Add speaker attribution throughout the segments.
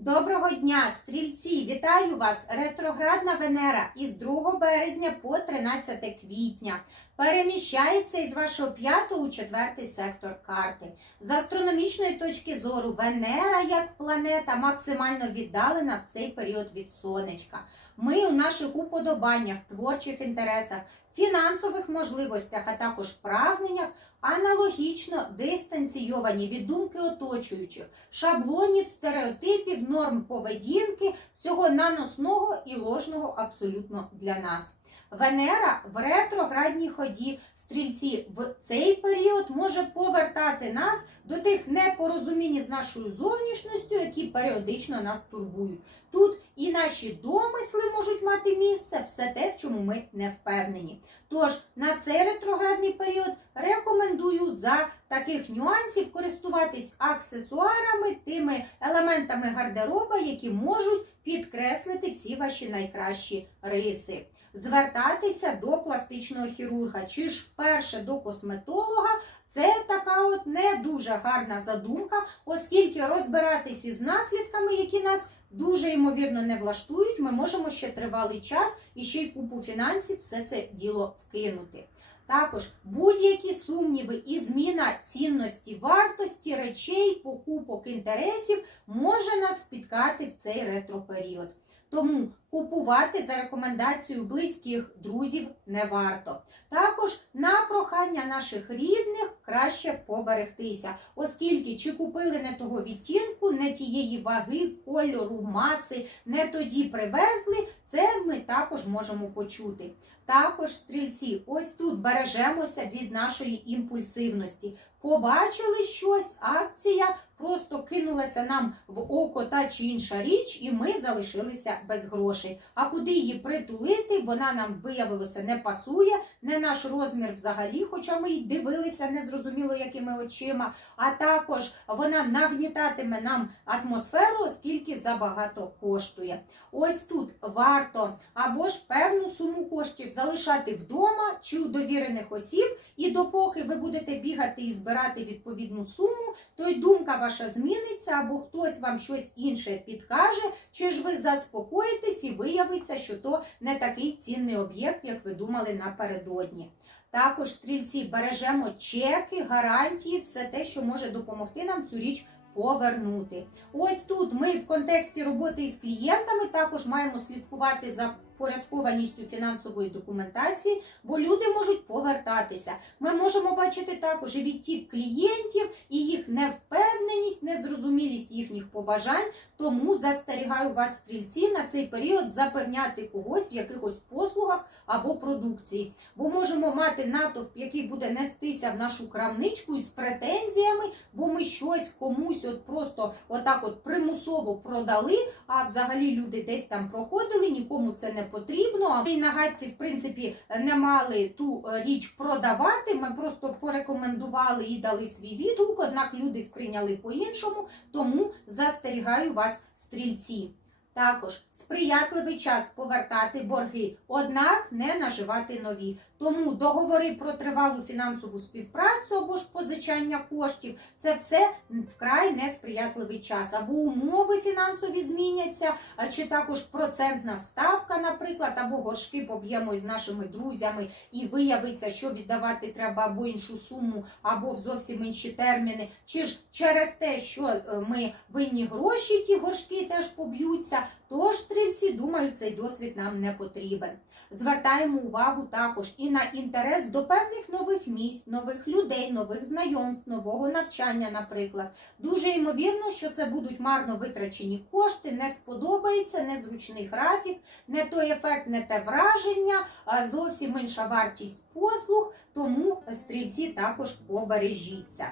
Speaker 1: Доброго дня, стрільці! Вітаю вас! Ретроградна Венера із 2 березня по 13 квітня переміщається із вашого 5 у 4 сектор карти. З астрономічної точки зору Венера як планета максимально віддалена в цей період від сонечка. Ми у наших уподобаннях, творчих інтересах, фінансових можливостях, а також прагненнях аналогічно дистанційовані від думки оточуючих, шаблонів, стереотипів, норм поведінки, всього наносного і ложного абсолютно для нас. Венера в ретроградній ході стрільці в цей період може повертати нас до тих непорозумінь з нашою зовнішністю, які періодично нас турбують. Тут і наші домисли можуть мати місце, все те, в чому ми не впевнені. Тож на цей ретроградний період рекомендую за таких нюансів користуватись аксесуарами, тими елементами гардероба, які можуть підкреслити всі ваші найкращі риси. Звертатися до пластичного хірурга, чи ж вперше до косметолога, це така от не дуже гарна задумка, оскільки розбиратись із наслідками, які нас дуже ймовірно не влаштують, ми можемо ще тривалий час і ще й купу фінансів все це діло вкинути. Також будь-які сумніви і зміна цінності вартості речей, покупок інтересів може нас спіткати в цей ретроперіод. Тому купувати за рекомендацією близьких друзів не варто. Також на прохання наших рідних краще поберегтися, оскільки чи купили не того відтінку, не тієї ваги, кольору, маси, не тоді привезли, це ми також можемо почути. Також стрільці, ось тут бережемося від нашої імпульсивності. Побачили щось, акція просто кинулася нам в око та чи інша річ, і ми залишилися без грошей. А куди її притулити, вона нам виявилося не пасує, не наш розмір взагалі, хоча ми й дивилися незрозуміло якими очима. А також вона нагнітатиме нам атмосферу, оскільки забагато коштує. Ось тут варто або ж певну суму коштів залишати вдома чи у довірених осіб, і допоки ви будете бігати і збирати відповідну суму, то й думка ваша зміниться, або хтось вам щось інше підкаже, чи ж ви заспокоїтесь і виявиться, що то не такий цінний об'єкт, як ви думали напередодні. Також стрільці бережемо чеки, гарантії, все те, що може допомогти нам цю річ повернути. Ось тут ми в контексті роботи із клієнтами також маємо слідкувати за впорядкованістю фінансової документації, бо люди можуть повертатися. Ми можемо бачити також і відтік клієнтів, і їх невпевненість, незрозумілість їхніх побажань. Тому застерігаю вас, стрільці, на цей період запевняти когось в якихось послугах або продукції. Бо можемо мати натовп, який буде нестися в нашу крамничку із претензіями, бо ми щось комусь от просто отак от примусово продали, а взагалі люди десь там проходили, нікому це не потрібно. І на гадці, в принципі, не мали ту е, річ продавати. Ми просто порекомендували і дали свій відгук, однак люди сприйняли по-іншому, тому застерігаю вас, стрільці. Також сприятливий час повертати борги, однак не наживати нові. Тому договори про тривалу фінансову співпрацю або ж позичання коштів це все вкрай несприятливий час. Або умови фінансові зміняться, чи також процентна ставка, наприклад, або горшки поб'ємо із нашими друзями, і виявиться, що віддавати треба або іншу суму, або в зовсім інші терміни. Чи ж через те, що е, ми винні гроші, ті горшки теж поб'ються. Тож стрільці, думаю, цей досвід нам не потрібен. Звертаємо увагу також і на інтерес до певних нових місць, нових людей, нових знайомств, нового навчання, наприклад. Дуже ймовірно, що це будуть марно витрачені кошти, не сподобається, незручний графік, не той ефект, не те враження, зовсім інша вартість послуг, тому стрільці також побережіться.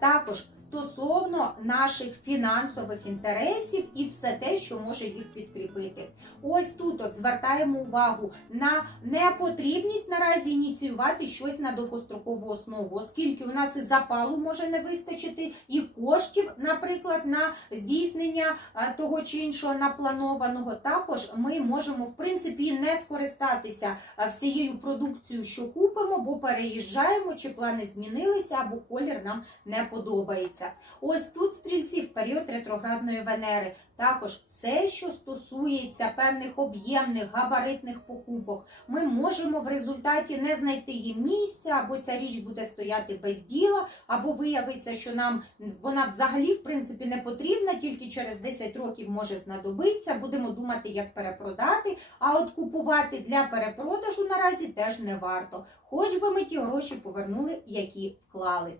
Speaker 1: Також стосовно наших фінансових інтересів і все те, що може їх підкріпити. Ось тут от звертаємо увагу на непотрібність наразі ініціювати щось на довгострокову основу, оскільки у нас і запалу може не вистачити, і коштів, наприклад, на здійснення того чи іншого напланованого. Також ми можемо в принципі не скористатися всією продукцією, що купимо, бо переїжджаємо, чи плани змінилися, або колір нам не подобається. Ось тут стрільці в період ретроградної Венери. Також все, що стосується певних об'ємних габаритних покупок, ми можемо в результаті не знайти їм місця, або ця річ буде стояти без діла, або виявиться, що нам вона взагалі в принципі не потрібна, тільки через 10 років може знадобитися. Будемо думати, як перепродати. А от купувати для перепродажу наразі теж не варто. Хоч би ми ті гроші повернули, які вклали.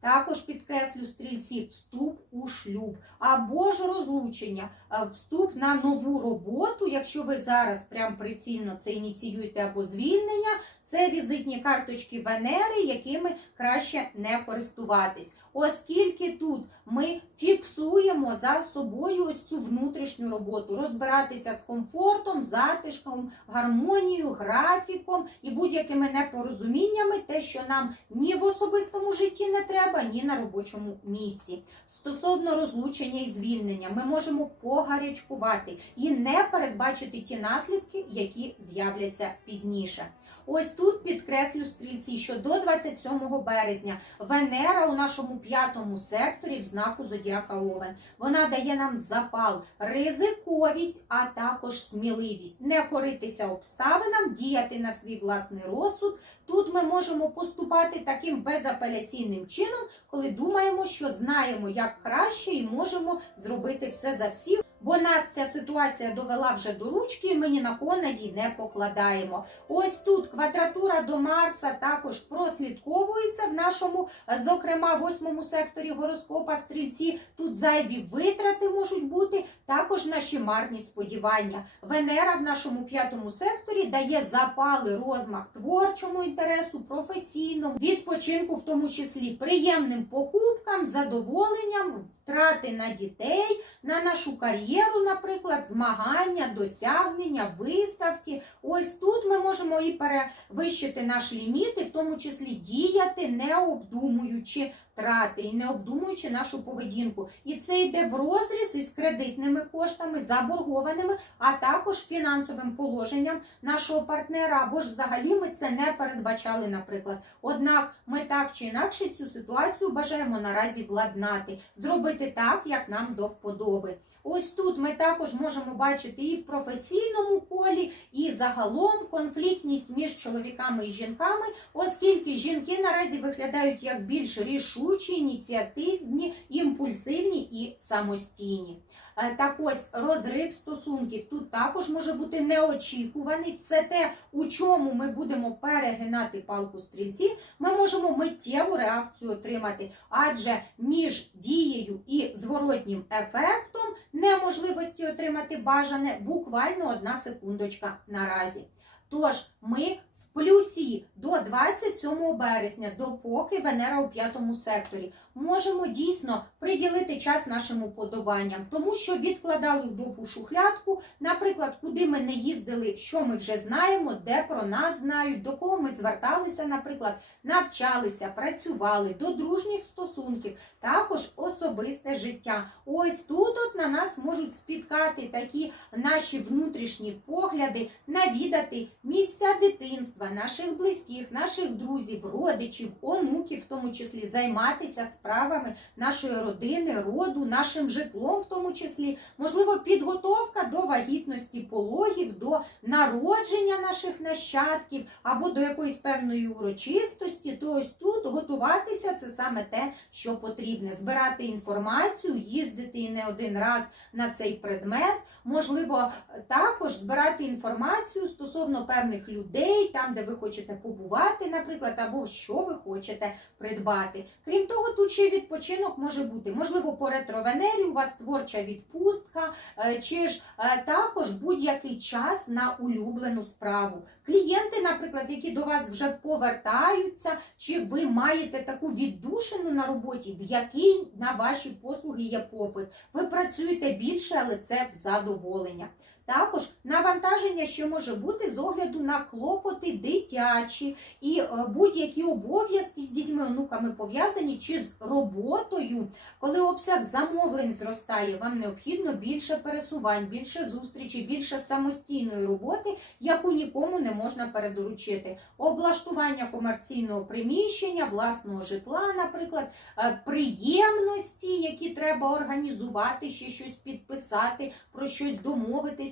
Speaker 1: Також підкреслю стрільці вступ у шлюб або ж розлучення, е, вступ на нову роботу. Якщо ви зараз прям прицільно це ініціюєте або звільнення, це візитні карточки Венери, якими краще не користуватись. Оскільки тут ми фіксуємо за собою ось цю внутрішню роботу, розбиратися з комфортом, затишком, гармонією, графіком і будь-якими непорозуміннями, те, що нам ні в особистому житті не треба, ні на робочому місці. Стосовно розлучення і звільнення, ми можемо погарячкувати і не передбачити ті наслідки, які з'являться пізніше. Ось тут підкреслю стрільці, що до 27 березня Венера у нашому п'ятому секторі в знаку Зодіака Овен. Вона дає нам запал, ризиковість, а також сміливість. Не коритися обставинам, діяти на свій власний розсуд. Тут ми можемо поступати таким безапеляційним чином, коли думаємо, що знаємо, як краще, і можемо зробити все за всіх. Бо нас ця ситуація довела вже до ручки, і ми ні на кого надій не покладаємо. Ось тут квадратура до Марса також прослідковується в нашому, зокрема, восьмому секторі гороскопа стрільці. Тут зайві витрати можуть бути, також наші марні сподівання. Венера в нашому п'ятому секторі дає запали, розмах творчому інтересу, професійному, відпочинку, в тому числі приємним покупкам, задоволенням, втрати на дітей, на нашу кар'єру, наприклад, змагання, досягнення, виставки. Ось тут ми можемо і перевищити наш ліміт, в тому числі діяти, не обдумуючи трати і не обдумуючи нашу поведінку. І це йде в розріз із кредитними коштами, заборгованими, а також фінансовим положенням нашого партнера. Або ж взагалі ми це не передбачали, наприклад. Однак ми так чи інакше цю ситуацію бажаємо наразі владнати, зробити так, як нам до вподоби. Ось тут ми також можемо бачити і в професійному колі, і загалом конфліктність між чоловіками і жінками, оскільки жінки наразі виглядають як більш рішучі, ініціативні, імпульсивні і самостійні. Е, Так ось розрив стосунків тут також може бути неочікуваний. Все те, у чому ми будемо перегинати палку стрільці, ми можемо миттєву реакцію отримати, адже між дією і зворотнім ефектом неможливості отримати бажане буквально одна секундочка наразі. Тож ми плюсі до 27 березня, допоки Венера у п'ятому секторі, можемо дійсно приділити час нашим уподобанням, тому що відкладали в довгу шухлядку, наприклад, куди ми не їздили, що ми вже знаємо, де про нас знають, до кого ми зверталися, наприклад, навчалися, працювали до дружніх стосунків, також особисте життя. Ось тут от на нас можуть спіткати такі наші внутрішні погляди, навідати місця дитинства, наших близьких, наших друзів, родичів, онуків, в тому числі займатися справами нашої родини, роду, нашим житлом, в тому числі, можливо, підготовка до вагітності пологів, до народження наших нащадків або до якоїсь певної урочистості, то ось тут готуватися це саме те, що потрібне. Збирати інформацію, їздити і не один раз на цей предмет. Можливо, також збирати інформацію стосовно певних людей, там, де ви хочете побувати, наприклад, або що ви хочете придбати. Крім того, тут ще відпочинок може бути. Можливо, по ретровенері у вас творча відпустка, е, чи ж е, також будь-який час на улюблену справу. Клієнти, наприклад, які до вас вже повертаються, чи ви маєте таку віддушину на роботі, в якій на ваші послуги є попит. Ви працюєте більше, але це в задоволення. Також навантаження ще може бути з огляду на клопоти дитячі і е, будь-які обов'язки з дітьми, онуками пов'язані чи з роботою. Коли обсяг замовлень зростає, вам необхідно більше пересувань, більше зустрічей, більше самостійної роботи, яку нікому не можна передоручити. Облаштування комерційного приміщення, власного житла, наприклад, е, приємності, які треба організувати, ще щось підписати, про щось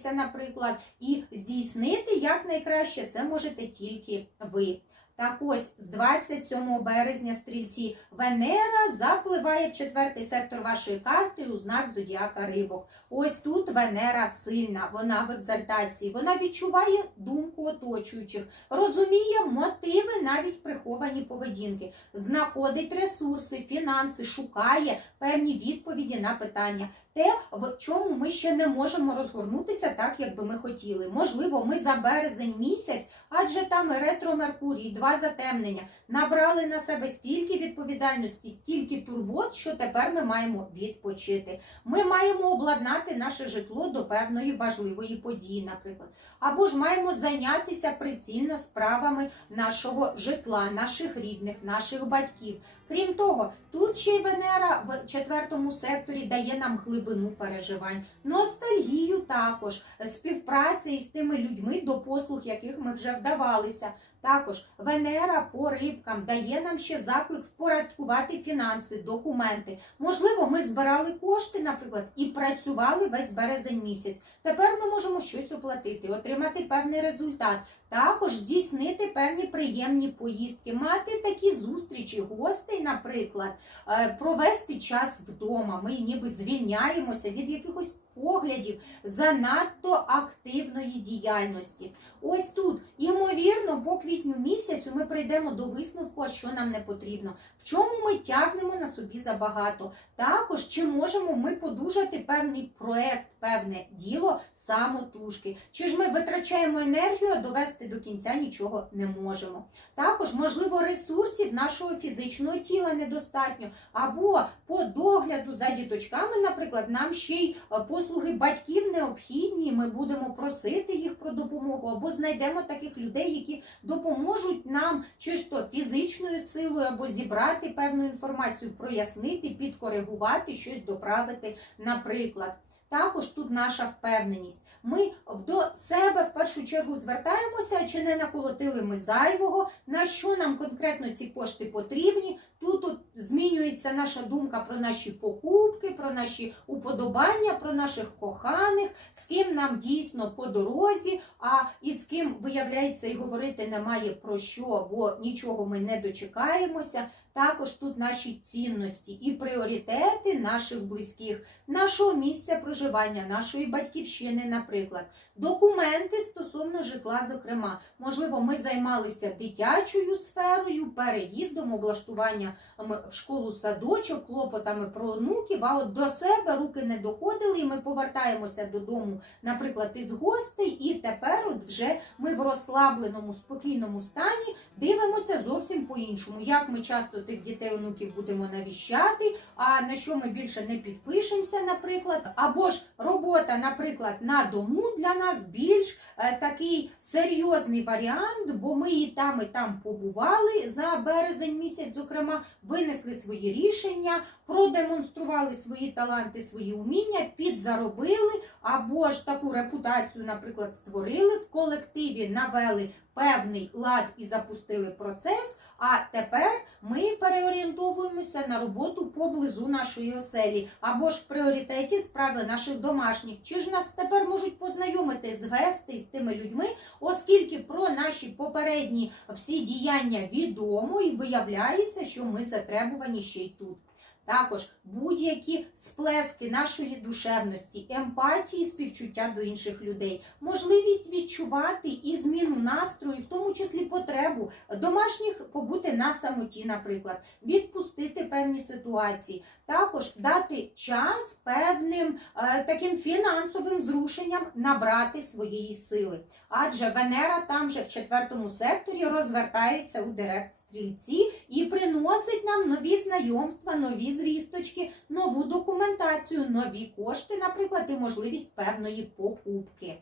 Speaker 1: домовитися, наприклад, і здійснити якнайкраще це можете тільки ви. Так ось з 27 березня стрільці Венера запливає в четвертий сектор вашої карти у знак зодіака рибок. Ось тут Венера сильна, вона в екзальтації, вона відчуває думку оточуючих, розуміє мотиви навіть приховані поведінки, знаходить ресурси, фінанси, шукає певні відповіді на питання. Те, в чому ми ще не можемо розгорнутися так, як би ми хотіли. Можливо, ми за березень місяць, адже там ретро Меркурій, два затемнення, набрали на себе стільки відповідальності, стільки турбот, що тепер ми маємо відпочити. Ми маємо обладнати наше житло до певної важливої події, наприклад. Або ж маємо зайнятися прицільно справами нашого житла, наших рідних, наших батьків. Крім того, тут ще й Венера в четвертому секторі дає нам глибину переживань, ностальгію також, співпраця із тими людьми, до послуг яких ми вже вдавалися. Також Венера по рибкам дає нам ще заклик впорядкувати фінанси, документи. Можливо, ми збирали кошти, наприклад, і працювали весь березень місяць. Тепер ми можемо щось оплатити, отримати певний результат. Також здійснити певні приємні поїздки, мати такі зустрічі, гостей, наприклад, е, провести час вдома. Ми ніби звільняємося від якихось поглядів занадто активної діяльності. Ось тут, ймовірно, по квітню місяцю ми прийдемо до висновку, що нам не потрібно, в чому ми тягнемо на собі забагато. Також чи можемо ми подужати певний проект, певне діло самотужки, чи ж ми витрачаємо енергію, а довести до кінця нічого не можемо. Також, можливо, ресурсів нашого фізичного тіла недостатньо, або по догляду за діточками, наприклад, нам ще й е, послуги батьків необхідні. Ми будемо просити їх про допомогу, або знайдемо таких людей, які допоможуть нам чи ж то фізичною силою, або зібрати певну інформацію, прояснити, підкоригувати, щось доправити, наприклад. Також тут наша впевненість. Ми до себе в першу чергу звертаємося, чи не наколотили ми зайвого, на що нам конкретно ці кошти потрібні. Тут змінюється наша думка про наші покупки, про наші уподобання, про наших коханих, з ким нам дійсно по дорозі, а із ким, виявляється, і говорити немає про що, бо нічого ми не дочекаємося. Також тут наші цінності і пріоритети наших близьких, нашого місця проживання, нашої батьківщини, наприклад, документи стосовно житла, зокрема, можливо, ми займалися дитячою сферою, переїздом, облаштуванням в школу садочок, клопотами про онуків. А от до себе руки не доходили, і ми повертаємося додому, наприклад, із гостей, і тепер от вже ми в розслабленому, спокійному стані дивимося зовсім по-іншому. Як ми часто тих дітей, онуків будемо навіщати, а на що ми більше не підпишемося, наприклад, або робота, наприклад, на дому для нас більш е, такий серйозний варіант, бо ми і там, і там побували за березень місяць, зокрема, винесли свої рішення, продемонстрували свої таланти, свої уміння, підзаробили, або ж таку репутацію, наприклад, створили в колективі, навели певний лад і запустили процес. А тепер ми переорієнтовуємося на роботу поблизу нашої оселі, або ж в пріоритеті справи наших домашніх. Чи ж нас тепер можуть познайомити, звести з тими людьми, оскільки про наші попередні всі діяння відомо і виявляється, що ми затребувані ще й тут. Також будь-які сплески нашої душевності, емпатії, співчуття до інших людей, можливість відчувати і зміну настрою, в тому числі потребу домашніх побути на самоті, наприклад, відпустити певні ситуації, також дати час певним е, таким фінансовим зрушенням набрати своєї сили. Адже Венера там же в четвертому секторі розвертається у директ стрільці і приносить нам нові знайомства, нові звісточки, нову документацію, нові кошти, наприклад, і можливість певної покупки.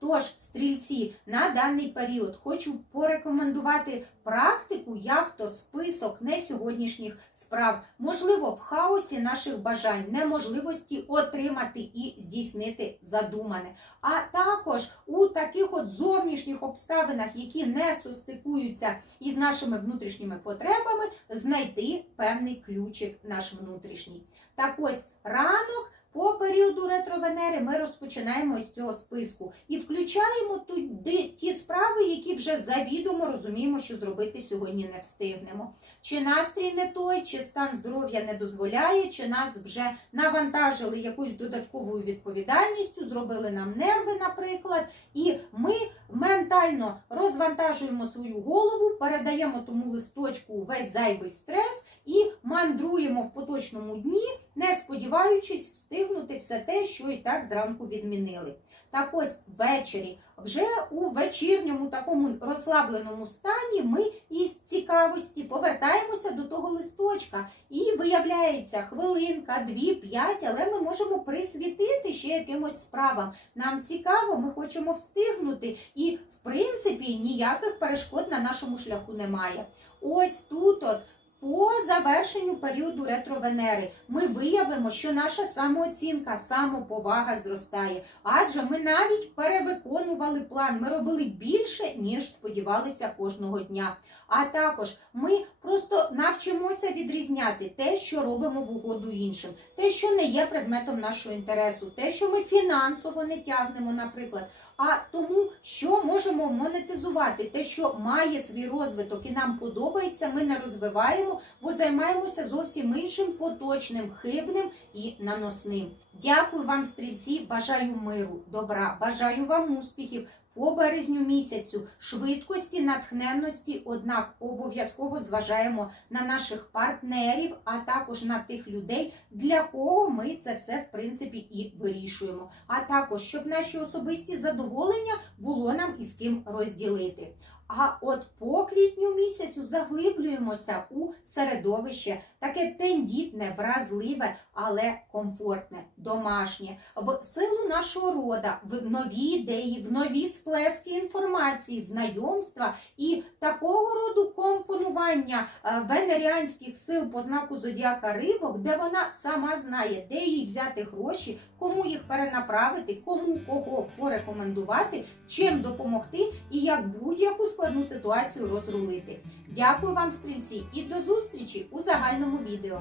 Speaker 1: Тож, стрільці, на даний період хочу порекомендувати практику, як то список не сьогоднішніх справ, можливо, в хаосі наших бажань, неможливості отримати і здійснити задумане. А також у таких от зовнішніх обставинах, які не состикуються із нашими внутрішніми потребами, знайти певний ключик наш внутрішній. Так ось ранок. По періоду ретровенери ми розпочинаємо з цього списку і включаємо туди ті справи, які вже завідомо розуміємо, що зробити сьогодні не встигнемо. Чи настрій не той, чи стан здоров'я не дозволяє, чи нас вже навантажили якоюсь додатковою відповідальністю, зробили нам нерви, наприклад, і ми ментально розвантажуємо свою голову, передаємо тому листочку весь зайвий стрес і мандруємо в поточному дні, не сподіваючись встигнути все те, що і так зранку відмінили. Так ось ввечері, вже у вечірньому такому розслабленому стані, ми із цікавості повертаємося до того листочка. І виявляється, хвилинка, дві, п'ять, але ми можемо присвітити ще якимось справам. Нам цікаво, ми хочемо встигнути, і в принципі ніяких перешкод на нашому шляху немає. Ось тут от. По завершенню періоду ретровенери ми виявимо, що наша самооцінка, самоповага зростає, адже ми навіть перевиконували план. Ми робили більше, ніж сподівалися кожного дня. А також ми просто навчимося відрізняти те, що робимо в угоду іншим, те, що не є предметом нашого інтересу, те, що ми фінансово не тягнемо, наприклад. А тому, що можемо монетизувати, те, що має свій розвиток і нам подобається, ми не розвиваємо, бо займаємося зовсім іншим поточним, хибним і наносним. Дякую вам, стрільці. Бажаю миру, добра, бажаю вам успіхів. По березню місяцю швидкості, натхненності, однак обов'язково зважаємо на наших партнерів, а також на тих людей, для кого ми це все в принципі і вирішуємо. А також щоб наші особисті задоволення було нам із ким розділити. А от по квітню місяцю заглиблюємося у середовище, таке тендітне, вразливе, але комфортне, домашнє, в силу нашого рода, в нові ідеї, в нові сплески інформації, знайомства і такого роду компонування е, венеріанських сил по знаку зодіака рибок, де вона сама знає, де їй взяти гроші, кому їх перенаправити, кому кого порекомендувати, чим допомогти і як будь-яку складну ситуацію розрулити. Дякую вам, стрільці, і до зустрічі у загальному відео.